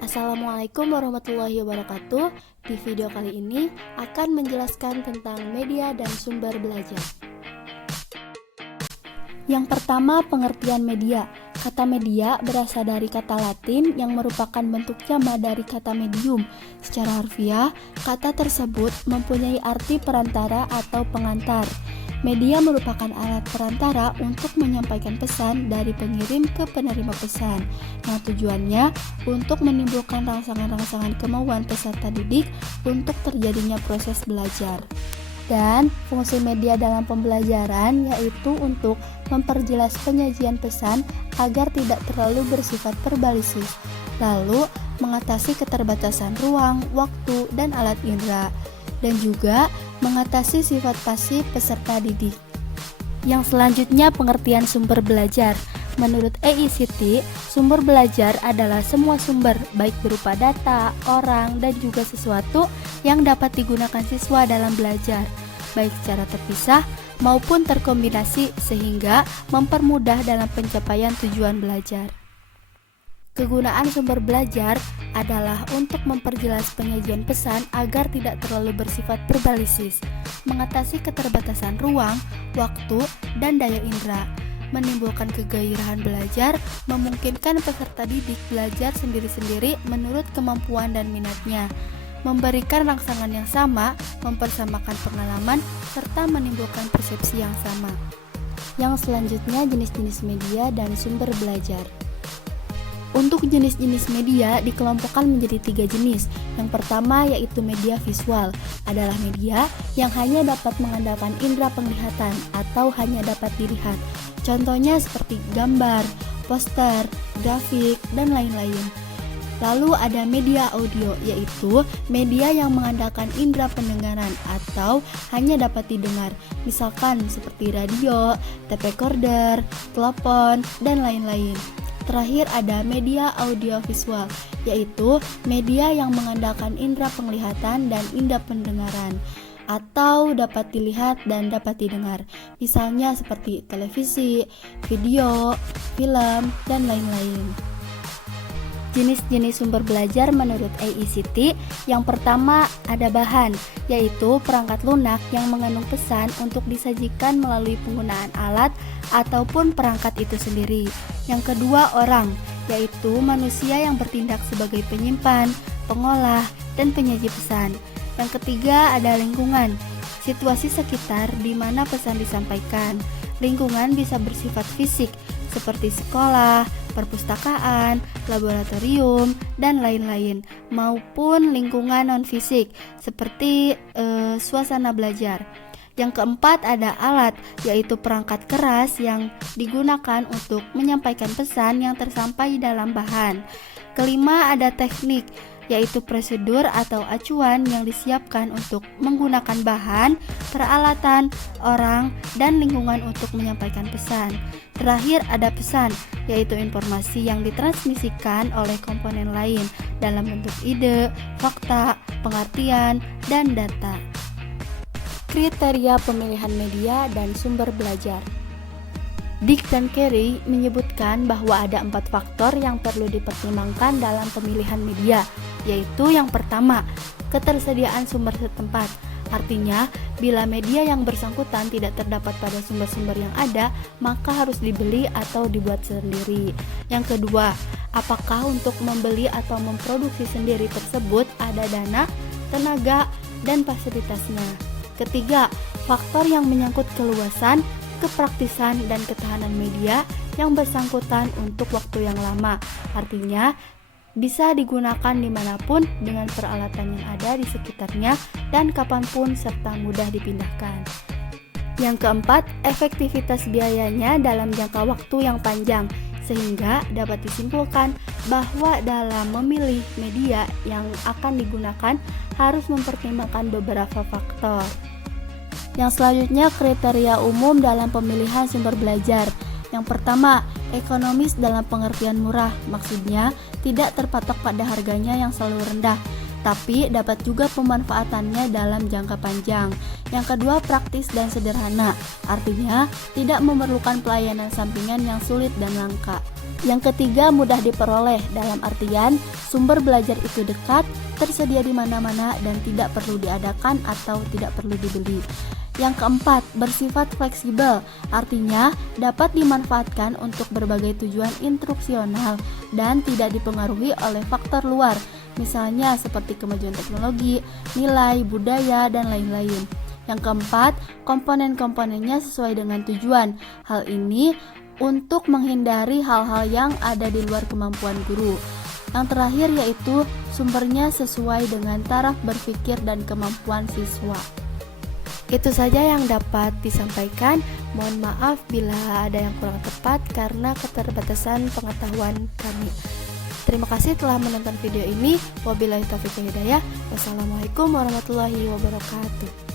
Assalamualaikum warahmatullahi wabarakatuh. Di video kali ini akan menjelaskan tentang media dan sumber belajar. Yang pertama, pengertian media. Kata media berasal dari kata Latin yang merupakan bentuk jamak dari kata medium. Secara harfiah, kata tersebut mempunyai arti perantara atau pengantar. Media merupakan alat perantara untuk menyampaikan pesan dari pengirim ke penerima pesan, yang tujuannya untuk menimbulkan rangsangan-rangsangan kemauan peserta didik untuk terjadinya proses belajar. Dan fungsi media dalam pembelajaran yaitu untuk memperjelas penyajian pesan agar tidak terlalu bersifat verbalisis, lalu mengatasi keterbatasan ruang, waktu, dan alat indera, dan juga mengatasi sifat pasif peserta didik. Yang selanjutnya, pengertian sumber belajar. Menurut EICT, sumber belajar adalah semua sumber, baik berupa data, orang, dan juga sesuatu yang dapat digunakan siswa dalam belajar, baik secara terpisah maupun terkombinasi sehingga mempermudah dalam pencapaian tujuan belajar. Kegunaan sumber belajar adalah untuk memperjelas penyajian pesan agar tidak terlalu bersifat verbalisis, mengatasi keterbatasan ruang, waktu, dan daya indera, menimbulkan kegairahan belajar, memungkinkan peserta didik belajar sendiri-sendiri menurut kemampuan dan minatnya, memberikan rangsangan yang sama, mempersamakan pengalaman, serta menimbulkan persepsi yang sama. Yang selanjutnya, jenis-jenis media dan sumber belajar. Untuk jenis-jenis media dikelompokkan menjadi 3 jenis. Yang pertama yaitu media visual, adalah media yang hanya dapat mengandalkan indera penglihatan atau hanya dapat dilihat. Contohnya seperti gambar, poster, grafik, dan lain-lain. Lalu ada media audio, yaitu media yang mengandalkan indera pendengaran atau hanya dapat didengar, misalkan seperti radio, tape recorder, telepon, dan lain-lain. Terakhir ada media audiovisual, yaitu media yang mengandalkan indera penglihatan dan indera pendengaran atau dapat dilihat dan dapat didengar, misalnya seperti televisi, video, film, dan lain-lain. Jenis-jenis sumber belajar menurut EICT, yang pertama ada bahan, yaitu perangkat lunak yang mengandung pesan untuk disajikan melalui penggunaan alat ataupun perangkat itu sendiri. Yang kedua orang, yaitu manusia yang bertindak sebagai penyimpan, pengolah, dan penyaji pesan. Yang ketiga ada lingkungan, situasi sekitar di mana pesan disampaikan. Lingkungan bisa bersifat fisik, seperti sekolah, perpustakaan, laboratorium, dan lain-lain, maupun lingkungan non-fisik seperti suasana belajar. Yang keempat ada alat, yaitu perangkat keras yang digunakan untuk menyampaikan pesan yang tersampaikan dalam bahan. Kelima ada teknik, yaitu prosedur atau acuan yang disiapkan untuk menggunakan bahan, peralatan, orang, dan lingkungan untuk menyampaikan pesan. Terakhir ada pesan, yaitu informasi yang ditransmisikan oleh komponen lain dalam bentuk ide, fakta, pengertian, dan data. Kriteria pemilihan media dan sumber belajar. Dick dan Carey menyebutkan bahwa ada 4 faktor yang perlu dipertimbangkan dalam pemilihan media, yaitu yang pertama, ketersediaan sumber setempat. Artinya, bila media yang bersangkutan tidak terdapat pada sumber-sumber yang ada, maka harus dibeli atau dibuat sendiri. Yang kedua, apakah untuk membeli atau memproduksi sendiri tersebut ada dana, tenaga, dan fasilitasnya. Ketiga, faktor yang menyangkut keluasan, kepraktisan, dan ketahanan media yang bersangkutan untuk waktu yang lama. Artinya, bisa digunakan dimanapun dengan peralatan yang ada di sekitarnya dan kapanpun serta mudah dipindahkan. Yang keempat, efektivitas biayanya dalam jangka waktu yang panjang, sehingga dapat disimpulkan bahwa dalam memilih media yang akan digunakan harus mempertimbangkan beberapa faktor. Yang selanjutnya, kriteria umum dalam pemilihan sumber belajar. Yang pertama, ekonomis dalam pengertian murah, maksudnya tidak terpatok pada harganya yang selalu rendah, tapi dapat juga pemanfaatannya dalam jangka panjang. Yang kedua, praktis dan sederhana, artinya tidak memerlukan pelayanan sampingan yang sulit dan langka. Yang ketiga, mudah diperoleh, dalam artian sumber belajar itu dekat, tersedia di mana-mana dan tidak perlu diadakan atau tidak perlu dibeli. Yang keempat, bersifat fleksibel, artinya dapat dimanfaatkan untuk berbagai tujuan instruksional dan tidak dipengaruhi oleh faktor luar, misalnya seperti kemajuan teknologi, nilai, budaya, dan lain-lain. Yang keempat, komponen-komponennya sesuai dengan tujuan. Hal ini untuk menghindari hal-hal yang ada di luar kemampuan guru. Yang terakhir yaitu sumbernya sesuai dengan taraf berpikir dan kemampuan siswa. Itu saja yang dapat disampaikan. Mohon maaf bila ada yang kurang tepat karena keterbatasan pengetahuan kami. Terima kasih telah menonton video ini. Wabillahi taufiq wal hidayah. Wassalamualaikum warahmatullahi wabarakatuh.